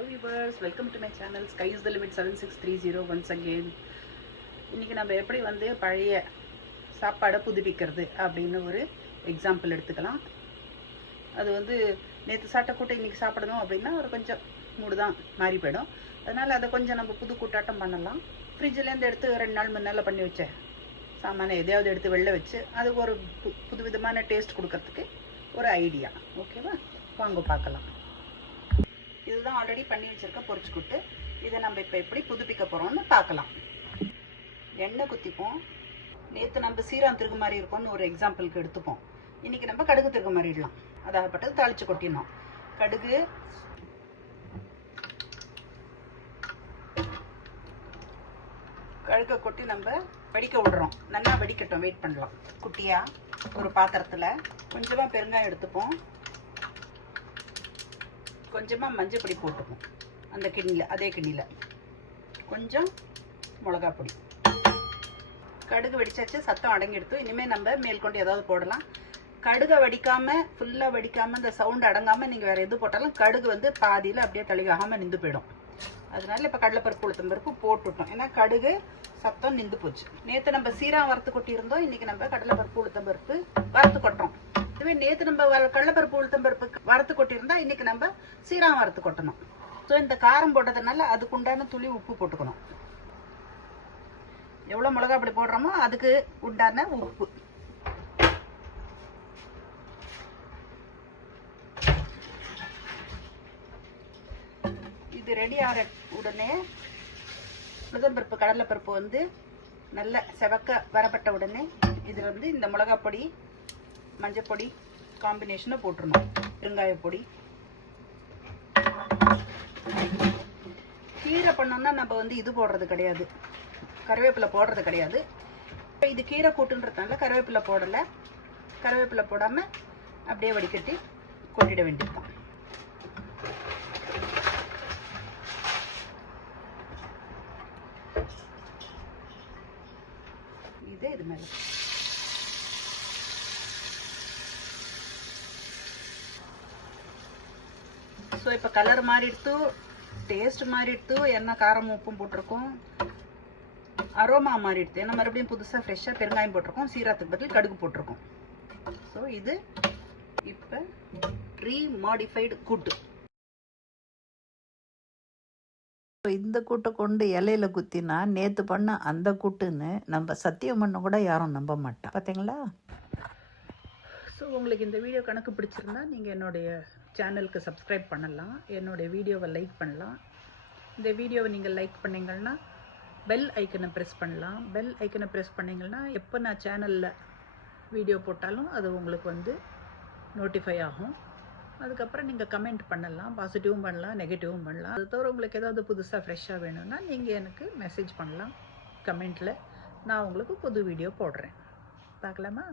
Hello viewers, welcome to my channel Sky is the limit 7630 once again. இன்னைக்கு நம்ம எப்படி வந்து பழைய சாப்பாடை புதுப்பிக்கிறது அப்படின்னு ஒரு எக்ஸாம்பிள் எடுத்துக்கலாம். அது வந்து நேற்று சாப்பிட்ட கூட்டை இன்னைக்கு சாப்பிடணும் அப்படின்னா ஒரு கொஞ்சம் மூடு தான் மாறி போயிடும். அதனால் அதை கொஞ்சம் நம்ம புது கூட்டாட்டம் பண்ணலாம். ஃப்ரிட்ஜிலேருந்து எடுத்து 2 நாள் முன்னால் பண்ணி வச்ச சாமான எதையாவது எடுத்து வெளில வச்சு அதுக்கு ஒரு புது விதமான டேஸ்ட் கொடுக்கறதுக்கு ஒரு ஐடியா. ஓகேவா, வாங்க பார்க்கலாம். இதுதான் ஆல்ரெடி பண்ணி வச்சிருக்க பொரிச்சு கூட்டு. இதை நம்ம இப்போ எப்படி புதுப்பிக்க போகிறோம்னு பார்க்கலாம். எண்ணெய் குத்திப்போம். நேற்று நம்ம சீரகம் திருகு மாதிரி இருக்கும்னு ஒரு எக்ஸாம்பிளுக்கு எடுத்துப்போம். இன்றைக்கி நம்ம கடுகு திருகு மாதிரிடலாம். அதாகப்பட்டது தாளித்து கொட்டிடணும். கடுகை கொட்டி நம்ம வெடிக்க விடுறோம். நல்லா வெடிக்கட்டும், வெயிட் பண்ணலாம். குட்டியாக ஒரு பாத்திரத்தில் கொஞ்சமாக பெருங்காயம் எடுத்துப்போம். கொஞ்சமாக மஞ்சள் பொடி போட்டுப்போம். அந்த கிண்ணியில், அதே கிண்ணியில் கொஞ்சம் மிளகா பொடி. கடுகு வெடிச்சாச்சு, சத்தம் அடங்கிடுத்து. இனிமேல் நம்ம மேற்கொண்டு ஏதாவது போடலாம். கடுகை வடிக்காமல், ஃபுல்லாக வடிக்காமல், இந்த சவுண்டு அடங்காமல் நீங்கள் வேறு எது போட்டாலும் கடுகு வந்து பாதியில் அப்படியே தளிவாகாமல் நின்று போயிடும். அதனால இப்போ கடலைப்பருப்பு உளுத்தம்பருப்பு போட்டுட்டோம். ஏன்னா கடுகு சத்தம் நின்று போச்சு. நேற்று நம்ம சீரகம் வறுத்து கொட்டியிருந்தோம். இன்றைக்கி நம்ம கடலைப்பருப்பு உளுத்தம்பருப்பு வறுத்து கொட்டுறோம். இதுவே நேற்று நம்ம கடலைப்பருப்பு உளுத்தம்பருப்பு வறுத்து கொட்டியிருந்தா இன்றைக்கி நம்ம சீரகம் வறுத்து கொட்டணும். ஸோ இந்த காரம் போட்டதுனால அதுக்குண்டான துளி உப்பு போட்டுக்கணும். எவ்வளோ மிளகா அப்படி போடுறோமோ அதுக்கு உண்டான உப்பு. இது ரெடி ஆகிற உடனே உளுத்தம்பருப்பு கடலைப்பருப்பு வந்து நல்ல செவக்க வரப்பட்ட உடனே இதில் வந்து இந்த மிளகா பொடி, மஞ்சள் பொடி காம்பினேஷனை போட்டுருணும். பெருங்காய பொடி. கீரை பண்ணோம்னா நம்ம வந்து இது போடுறது கிடையாது, கருவேப்பிலை போடுறது கிடையாது. இது கீரை கூட்டுன்றதுனால கருவேப்பிலை போடலை. கருவேப்பிலை போடாமல் அப்படியே வடிகட்டி கொட்டிட வேண்டியதுதான். இது மேலே ஸோ இப்போ கலர் மாறிடுத்து, டேஸ்ட் மாறிடுத்து. என்ன காரம் உப்பும் போட்டிருக்கோம். அரோமா மாறிடுது. ஏன்னா மறுபடியும் புதுசாக ஃப்ரெஷ்ஷாக பெருங்காயம் போட்டிருக்கோம். சீரகத்துக்கு பதில் கடுகு போட்டிருக்கோம். ஸோ இது இப்போ ரீமாடிஃபைடு கூட்டு. இந்த கூட்டை கொண்டு இலையில குத்தினா நேற்று பண்ண அந்த கூட்டுன்னு நம்ம சத்தியம் பண்ண கூட யாரும் நம்ப மாட்டோம். பார்த்தீங்களா? ஸோ உங்களுக்கு இந்த வீடியோ கணக்கு பிடிச்சிருந்தா நீங்கள் என்னுடைய சேனலுக்கு சப்ஸ்கிரைப் பண்ணலாம். என்னுடைய வீடியோவை லைக் பண்ணலாம். இந்த வீடியோவை நீங்கள் லைக் பண்ணிங்கன்னா பெல் ஐக்கனை ப்ரெஸ் பண்ணலாம். பெல் ஐக்கனை ப்ரெஸ் பண்ணிங்கன்னா எப்போ நான் சேனலில் வீடியோ போட்டாலும் அது உங்களுக்கு வந்து நோட்டிஃபை ஆகும். அதுக்கப்புறம் நீங்கள் கமெண்ட் பண்ணலாம். பாசிட்டிவும் பண்ணலாம், நெகட்டிவும் பண்ணலாம். அது தவிர உங்களுக்கு ஏதாவது புதுசாக ஃப்ரெஷ்ஷாக வேணும்னா நீங்கள் எனக்கு மெசேஜ் பண்ணலாம் கமெண்ட்டில். நான் உங்களுக்கு புது வீடியோ போடுறேன். பார்க்கலாமா?